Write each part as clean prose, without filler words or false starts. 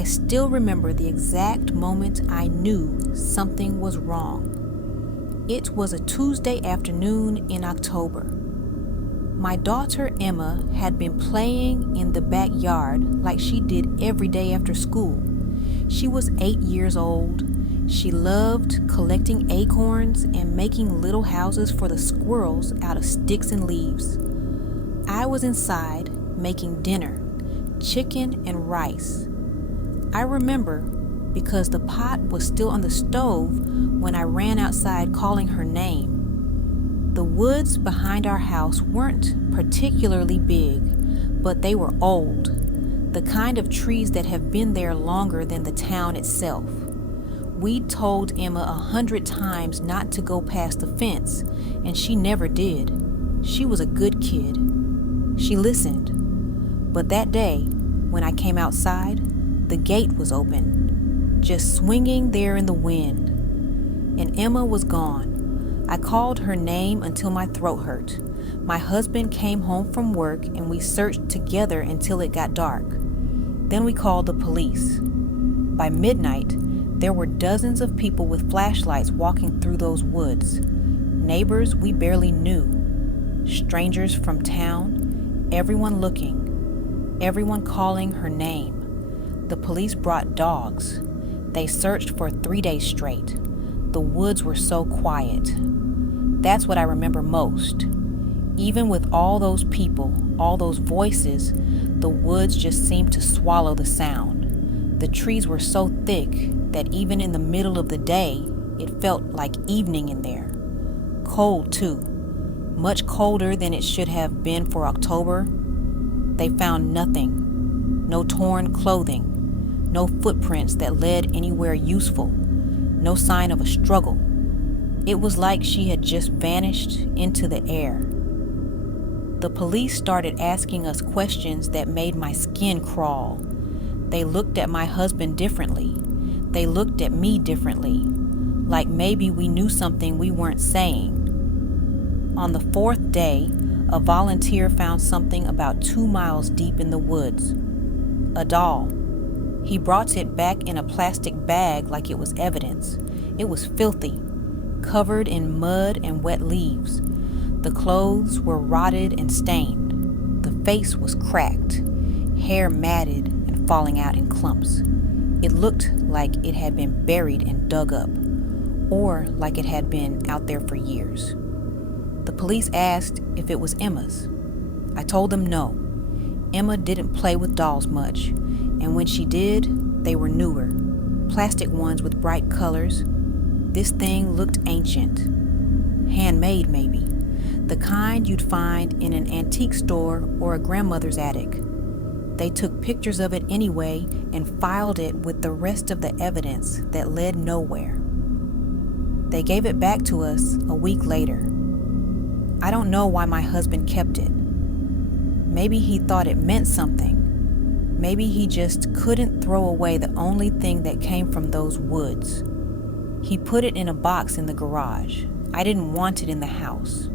I still remember the exact moment I knew something was wrong. It was a Tuesday afternoon in October. My daughter Emma had been playing in the backyard like she did every day after school. She was 8 years old. She loved collecting acorns and making little houses for the squirrels out of sticks and leaves. I was inside making dinner, chicken and rice. I remember because the pot was still on the stove when I ran outside calling her name. The woods behind our house weren't particularly big, but they were old, the kind of trees that have been there longer than the town itself. We'd told Emma 100 times not to go past the fence, and she never did. She was a good kid. She listened. But that day, when I came outside, the gate was open, just swinging there in the wind. And Emma was gone. I called her name until my throat hurt. My husband came home from work and we searched together until it got dark. Then we called the police. By midnight, there were dozens of people with flashlights walking through those woods. Neighbors we barely knew. Strangers from town, everyone looking, everyone calling her name. The police brought dogs. They searched for 3 days straight. The woods were so quiet. That's what I remember most. Even with all those people, all those voices, the woods just seemed to swallow the sound. The trees were so thick that even in the middle of the day, it felt like evening in there. Cold too, much colder than it should have been for October. They found nothing, no torn clothing, no footprints that led anywhere useful, no sign of a struggle. It was like she had just vanished into the air. The police started asking us questions that made my skin crawl. They looked at my husband differently. They looked at me differently, like maybe we knew something we weren't saying. On the 4th day, a volunteer found something about 2 miles deep in the woods. A doll. He brought it back in a plastic bag like it was evidence. It was filthy, covered in mud and wet leaves. The clothes were rotted and stained. The face was cracked, hair matted and falling out in clumps. It looked like it had been buried and dug up, or like it had been out there for years. The police asked if it was Emma's. I told them no. Emma didn't play with dolls much, and when she did, they were newer, plastic ones with bright colors. This thing looked ancient, handmade maybe, the kind you'd find in an antique store or a grandmother's attic. They took pictures of it anyway and filed it with the rest of the evidence that led nowhere. They gave it back to us a week later. I don't know why my husband kept it. Maybe he thought it meant something. Maybe he just couldn't throw away the only thing that came from those woods. He put it in a box in the garage. I didn't want it in the house.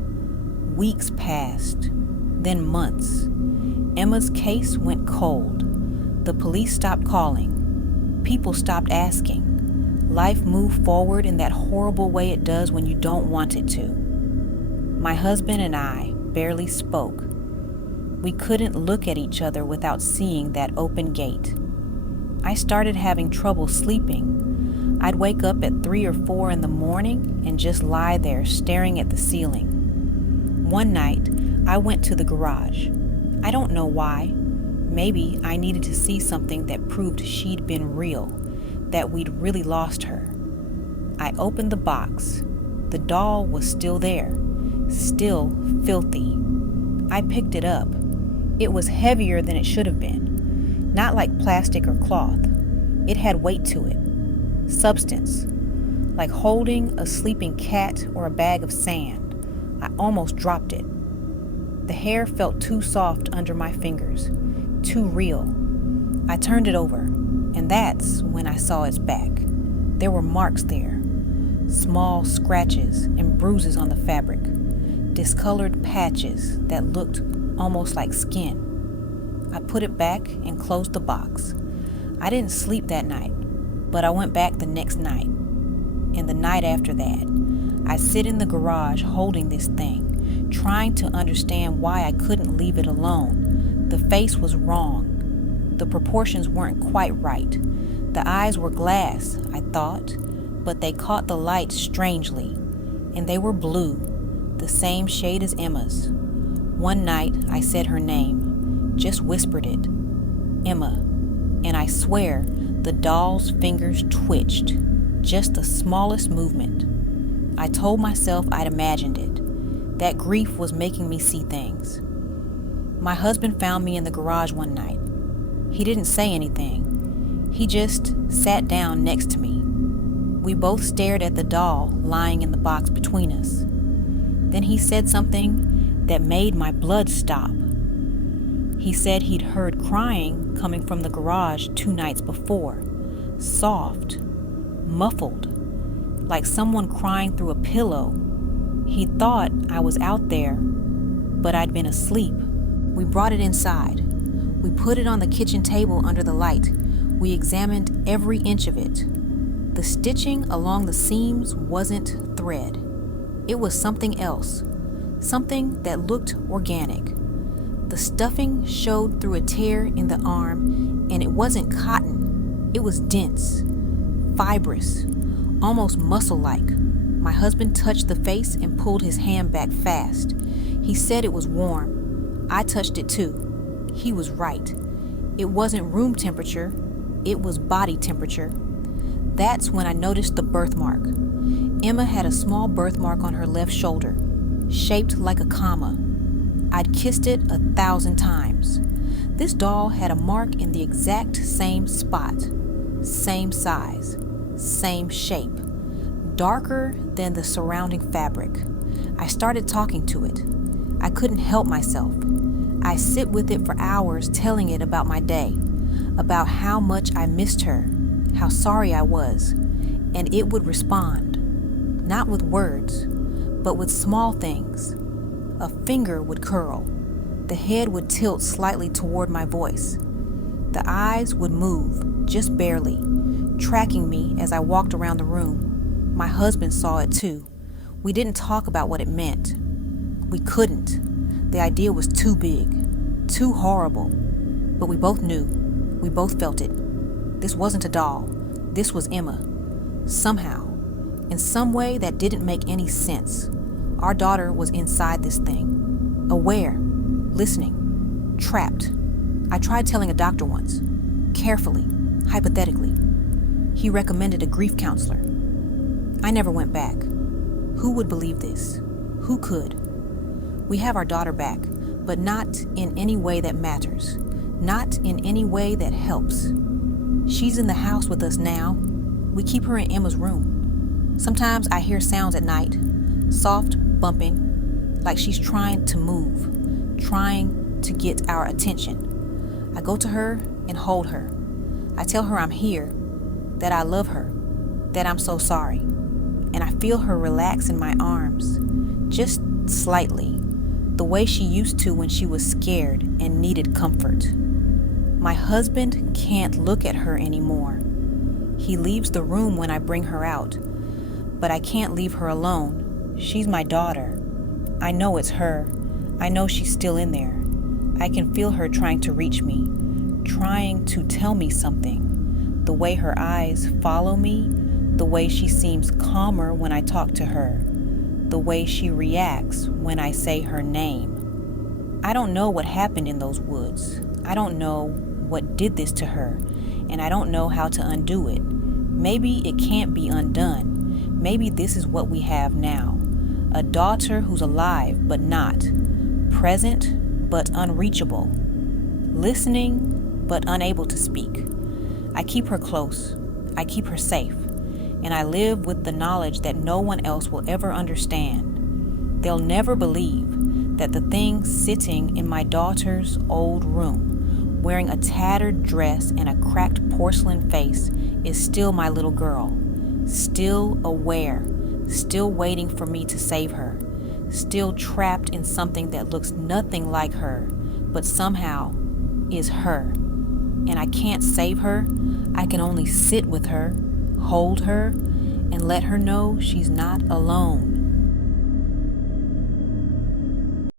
Weeks passed, then months. Emma's case went cold. The police stopped calling. People stopped asking. Life moved forward in that horrible way it does when you don't want it to. My husband and I barely spoke. We couldn't look at each other without seeing that open gate. I started having trouble sleeping. I'd wake up at 3 or 4 in the morning and just lie there staring at the ceiling. One night, I went to the garage. I don't know why. Maybe I needed to see something that proved she'd been real, that we'd really lost her. I opened the box. The doll was still there, still filthy. I picked it up. It was heavier than it should have been, not like plastic or cloth. It had weight to it, substance, like holding a sleeping cat or a bag of sand. I almost dropped it. The hair felt too soft under my fingers, too real. I turned it over, and that's when I saw its back. There were marks there, small scratches and bruises on the fabric, discolored patches that looked almost like skin. I put it back and closed the box. I didn't sleep that night, but I went back the next night. And the night after that, I sit in the garage holding this thing, trying to understand why I couldn't leave it alone. The face was wrong. The proportions weren't quite right. The eyes were glass, I thought, but they caught the light strangely, and they were blue, the same shade as Emma's. One night, I said her name, just whispered it, Emma, and I swear the doll's fingers twitched, just the smallest movement. I told myself I'd imagined it. That grief was making me see things. My husband found me in the garage one night. He didn't say anything. He just sat down next to me. We both stared at the doll lying in the box between us. Then he said something that made my blood stop. He said he'd heard crying coming from the garage 2 nights before. Soft, muffled, like someone crying through a pillow. He thought I was out there, but I'd been asleep. We brought it inside. We put it on the kitchen table under the light. We examined every inch of it. The stitching along the seams wasn't thread. It was something else, something that looked organic. The stuffing showed through a tear in the arm, and it wasn't cotton. It was dense, fibrous, almost muscle-like. My husband touched the face and pulled his hand back fast. He said it was warm. I touched it too. He was right. It wasn't room temperature. It was body temperature. That's when I noticed the birthmark. Emma had a small birthmark on her left shoulder, shaped like a comma. I'd kissed it 1,000 times. This doll had a mark in the exact same spot, same size, same shape, darker than the surrounding fabric. I started talking to it. I couldn't help myself. I sit with it for hours telling it about my day, about how much I missed her, how sorry I was, and it would respond, not with words, but with small things. A finger would curl. The head would tilt slightly toward my voice. The eyes would move, just barely, tracking me as I walked around the room. My husband saw it too. We didn't talk about what it meant. We couldn't. The idea was too big, too horrible. But we both knew. We both felt it. This wasn't a doll. This was Emma. Somehow, in some way that didn't make any sense, our daughter was inside this thing, aware, listening, trapped. I tried telling a doctor once, carefully, hypothetically. He recommended a grief counselor. I never went back. Who would believe this? Who could? We have our daughter back, but not in any way that matters, not in any way that helps. She's in the house with us now. We keep her in Emma's room. Sometimes I hear sounds at night, soft bumping, like she's trying to move, trying to get our attention. I go to her and hold her. I tell her I'm here, that I love her, that I'm so sorry. And I feel her relax in my arms, just slightly, the way she used to when she was scared and needed comfort. My husband can't look at her anymore. He leaves the room when I bring her out, but I can't leave her alone. She's my daughter. I know it's her. I know she's still in there. I can feel her trying to reach me, trying to tell me something. The way her eyes follow me, the way she seems calmer when I talk to her, the way she reacts when I say her name. I don't know what happened in those woods. I don't know what did this to her, and I don't know how to undo it. Maybe it can't be undone. Maybe this is what we have now. A daughter who's alive but not, present but unreachable, listening but unable to speak. I keep her close. I keep her safe. And I live with the knowledge that no one else will ever understand. They'll never believe that the thing sitting in my daughter's old room, wearing a tattered dress and a cracked porcelain face, is still my little girl, still aware, still waiting for me to save her, still trapped in something that looks nothing like her, but somehow is her. and I can't save her, I can only sit with her, hold her, and let her know she's not alone.